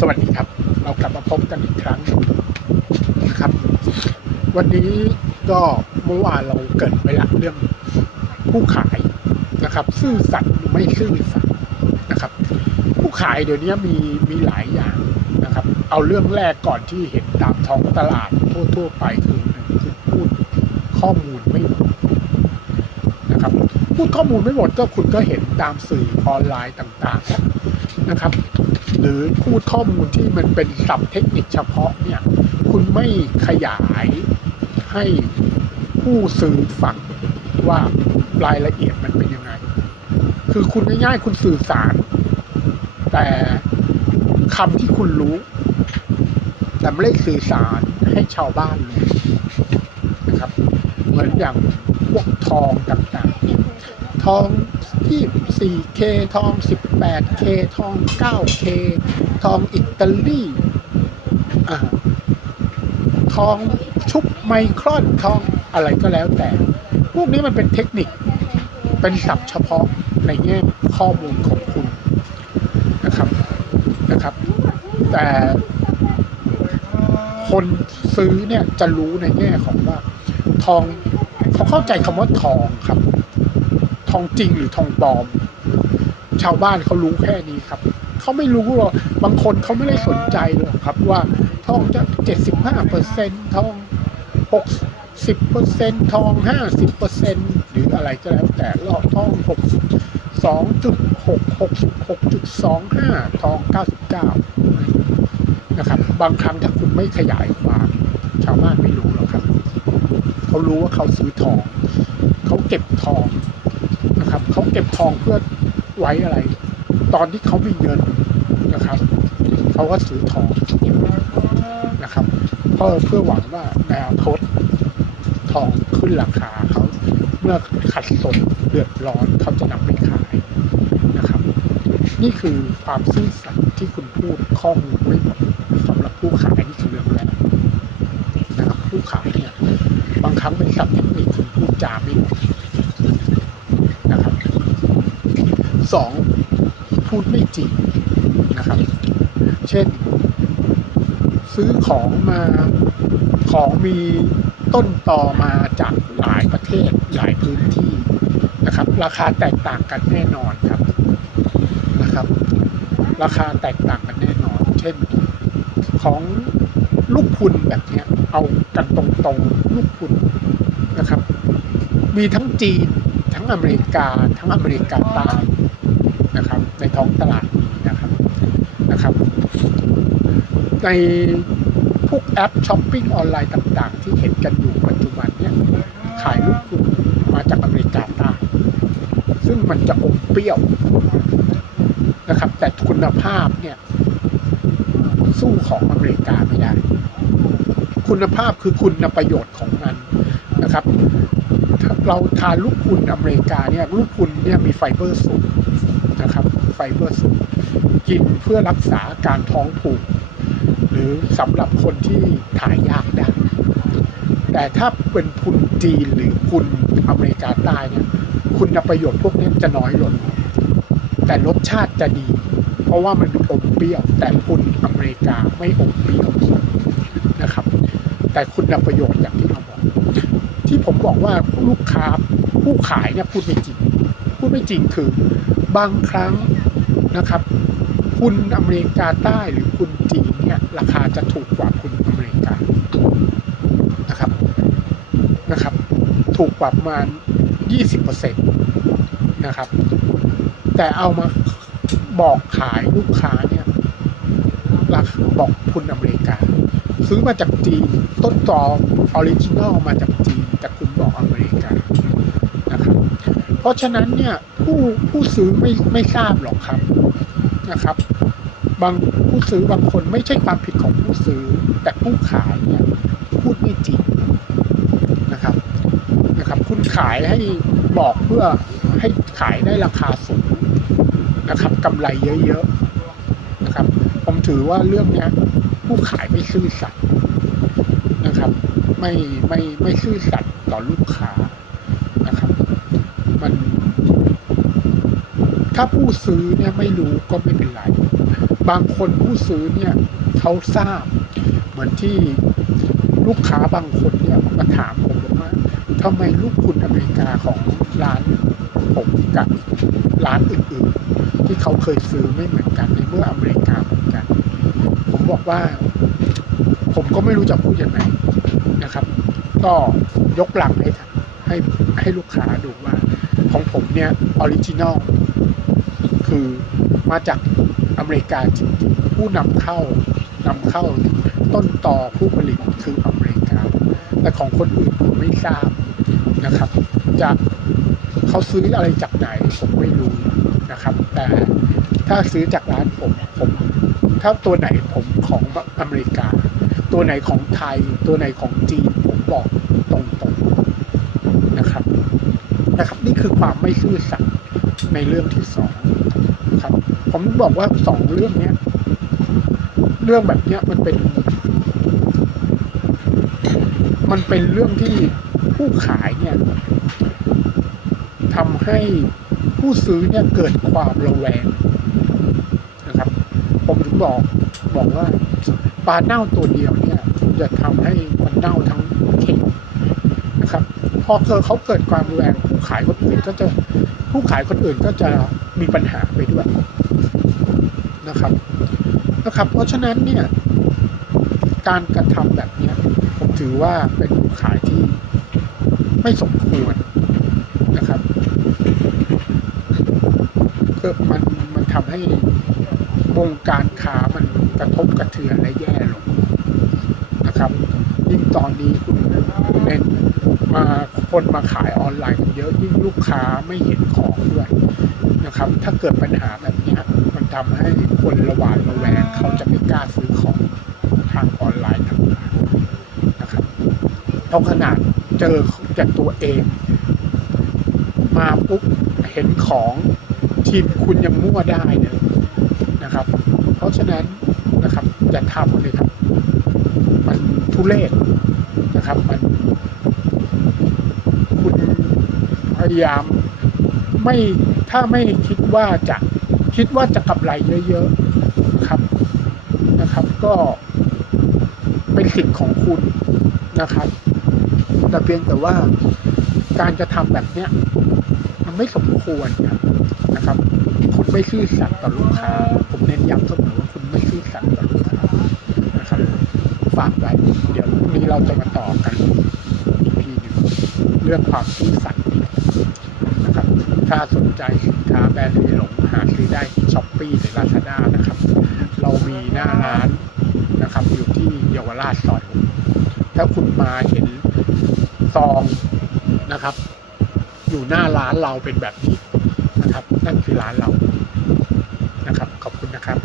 สวัสดีครับ เรากลับมาพบกันอีกครั้งนะครับ วันนี้ก็เมื่อวานเราเกิดไปละเรื่องผู้ขายนะครับ ซื่อสัตย์หรือไม่ซื่อสัตย์นะครับ ผู้ขายเดี๋ยวนี้มีมีหลายอย่างนะครับ เอาเรื่องแรกก่อนที่เห็นตามท้องตลาดทั่วๆไปคือหนึ่งคือพูดข้อมูลไม่หมดนะครับพูดข้อมูลไม่หมดก็คุณก็เห็นตามสื่อออนไลน์ต่าง ๆ นะครับ หรือพูดข้อมูลที่มันเป็นศัพท์เทคนิคเฉพาะเนี่ย คุณไม่ขยายให้ผู้ซื้อฟังว่ารายละเอียดมันเป็นยังไง คือคุณง่ายๆคุณสื่อสาร แต่คำที่คุณรู้แต่ไม่ได้สื่อสารให้ชาวบ้านเลยนะครับ เหมือนอย่างพวกทองต่างๆ ทองที่ 4K ทอง 18K ทอง 9K ทองอิตาลีอ่าทองชุบไมครอนทองอะไรก็แล้วแต่ พวกนี้มันเป็นเทคนิค เป็นศัพท์เฉพาะในแง่ข้อมูลของคุณนะครับนะครับ แต่คนซื้อเนี่ยจะรู้ในแง่ของว่า ทองเขาเข้าใจคำว่าทองครับ ทองจริงหรือทองปลอม ชาวบ้านเขารู้แค่นี้ครับเขาไม่รู้หรอกบางคนเขาไม่ได้สนใจหรอกครับว่าทองจะเจ็ดสิบห้าเปอร์เซ็นทองหกสิบเปอร์เซ็นทองห้าสิบเปอร์เซ็นหรืออะไรก็แล้วแต่รอบทองหกสองจุดหกหกสิบหกจุดสองห้าทองเก้าสิบเก้านะครับ บางครั้งถ้าคุณไม่ขยายความชาวบ้านไม่รู้หรอกครับ เขารู้ว่าเขาซื้อทอง เขาเก็บทอง นะครับเขาเก็บทองเพื่อไว้อะไร ตอนที่เขามีเงินนะครับเขาก็ซื้อทองนะครับเพื่อเพื่อหวังว่าในอนาคตทองขึ้นราคาเขาเมื่อขัดสนเดือดร้อนเขาจะนำไปขายนะครับ นี่คือความซื่อสัตย์ที่คุณพูดข้อมูลไม่หมดสำหรับผู้ขายนี่คือเรื่องแรกนะครับผู้ขายเนี่ยบางครั้งเป็นศัพท์เทคนิคคุณพูดจาไม่หมดนะครับ สองพูดไม่จริงนะครับ เช่น ซื้อของมาของมีต้นต่อมาจากหลายประเทศหลายพื้นที่นะครับ ราคาแตกต่างกันแน่นอนครับนะครับ ราคาแตกต่างกันแน่นอน เช่น ของลูกพุนแบบนี้เอากันตรงๆลูกพุนนะครับ มีทั้งจีน ทั้งอเมริกา ทั้งอเมริกาใต้ ในท้องตลาดนะครับนะครับ ในพวกแอปช้อปปิ้งออนไลน์ต่างๆ ที่เห็นกันอยู่ปัจจุบันเนี่ยขายลูกคุณมาจากอเมริกาใต้ซึ่งมันจะอมเปรี้ยวนะครับ แต่คุณภาพเนี่ยสู้ของอเมริกาไม่ได้ คุณภาพคือคุณประโยชน์ของมันนะครับ เราทานลูกคุณอเมริกาเนี่ยลูกคุณเนี่ยมีไฟเบอร์สูง นะครับไฟเบอร์สูงกินเพื่อรักษาการท้องผูก หรือสำหรับคนที่ถ่ายยากได้ แต่ถ้าเป็นพุนจีนหรือคุณอเมริกาใต้เนี่ยคุณประโยชน์พวกนี้จะน้อยลง แต่รสชาติจะดี เพราะว่ามันอมเปรี้ยว แต่คุณอเมริกาไม่อมเปรี้ยวนะครับ แต่คุณประโยชน์อย่างที่เราบอก ที่ผมบอกว่าลูกค้าผู้ขายเนี่ยพูดไม่จริง พูดไม่จริงคือ บางครั้งนะครับคุณอเมริกาใต้หรือคุณจีนเนี่ยราคาจะถูกกว่าคุณอเมริกานะครับนะครับ ถูกกว่าประมาณ 20%นะครับ แต่เอามาบอกขายลูกค้าเนี่ยราคาบอกคุณอเมริกา ซื้อมาจากจีนต้นตอออริจินอลมาจากจีนแต่คุณบอกอเมริกา เพราะฉะนั้นเนี่ยผู้ผู้ซื้อไม่ไม่ทราบหรอกครับนะครับ บางผู้ซื้อบางคนไม่ใช่ความผิดของผู้ซื้อ แต่ผู้ขายเนี่ยพูดไม่จริงนะครับนะครับ คุณขายให้บอกเพื่อให้ขายได้ราคาสูงนะครับกำไรเยอะๆนะครับ ผมถือว่าเรื่องเนี้ยผู้ขายไม่ซื่อสัตย์นะครับ ไม่ไม่ไม่ซื่อสัตย์ต่อลูกค้านะครับ มัน ถ้าผู้ซื้อเนี่ยไม่รู้ก็ไม่เป็นไร บางคนผู้ซื้อเนี่ยเขาทราบ เหมือนที่ลูกค้าบางคนเนี่ยมาถามผมว่าทำไมลูกคุณอเมริกาของร้านผมกับร้านอื่นๆ ที่เขาเคยซื้อไม่เหมือนกันในเมื่ออเมริกาเหมือนกัน ผมบอกว่า ผมก็ไม่รู้จะพูดยังไงนะครับ ก็ยกหลังให้ให้ให้ลูกค้าดูว่า ผมเนี่ยออริจินอลคือมาจากอเมริกาจริงๆผู้นำเข้านำเข้าต้นต่อผู้ผลิตคืออเมริกา แต่ของคนอื่นผมไม่ทราบนะครับ จะเขาซื้ออะไรจากไหนผมไม่รู้นะครับ แต่ถ้าซื้อจากร้านผมผมถ้าตัวไหนผมของอเมริกา ตัวไหนของไทย ตัวไหนของจีนผมบอกตรงๆนะครับ นะครับ นี่คือความไม่ซื่อสัตย์ในเรื่องที่สองครับ ผมบอกว่าสองเรื่องเนี้ย เรื่องแบบเนี้ยมันเป็น มันเป็นเรื่องที่ผู้ขายเนี่ยทำให้ผู้ซื้อเนี่ยเกิดความระแวงนะครับ ผมถึงบอกบอกว่าปลาเน่าตัวเดียวเนี่ยจะทำให้มันเน่าทั้งเข่งนะครับพ อเกิดเขาเกิดความระแวงผู้ขายคนอื่นก็จะผู้ขายคนอื่นก็จะมีปัญหาไปด้วยนะครับนะครับ เพราะฉะนั้นเนี่ยการกระทำแบบเนี้ยผมถือว่าเป็นผู้ขายที่ไม่สมควรนะครับเกิดมันมันทำให้วงการค้ามันกระทบกระเทือนและแย่ลง นะครับ ยิ่งตอนนี้คุณเน้นมาคนมาขายออนไลน์เยอะยิ่งลูกค้าไม่เห็นของด้วยนะครับ ถ้าเกิดปัญหาแบบนี้มันทำให้คนระหวาดระแวงเขาจะไม่กล้าซื้อของทางออนไลน์ต่างนะครับเพราะขนาดเจอจากตัวเอง มาปุ๊บเห็นของทีมคุณยังมั่วได้เลยนะครับ เพราะฉะนั้นนะครับอย่าทำเลยครับ ทุเรศนะครับ มัน คุณพยายามไม่ถ้าไม่คิดว่าจะคิดว่าจะกำไรเยอะๆครับนะครับ ก็เป็นสิทธิ์ของคุณนะครับ แต่เพียงแต่ว่าการจะทำแบบเนี้ยมันไม่สมควรครับนะครับ คุณไม่ซื่อสัตย์ต่อลูกค้า ผมเน้นย้ำเสมอว่าคุณไม่ซื่อสัตย์ต่อลูกค้านะครับ ฝากไว้ เดี๋ยวนี้เราจะมาต่อกันอีกทีหนึ่งเรื่องความซื่อสัตย์นะครับ ถ้าสนใจสินค้าแบรนด์ลีหลงหาซื้อได้ที่ช้อปปี้หรือลาซาด้านะครับ เรามีหน้าร้านนะครับ อยู่ที่เยาวราชซอยถ้าคุณมาเห็นซองนะครับ อยู่หน้าร้านเราเป็นแบบนี้นะครับ นั่นคือร้านเรานะครับ ขอบคุณนะครับ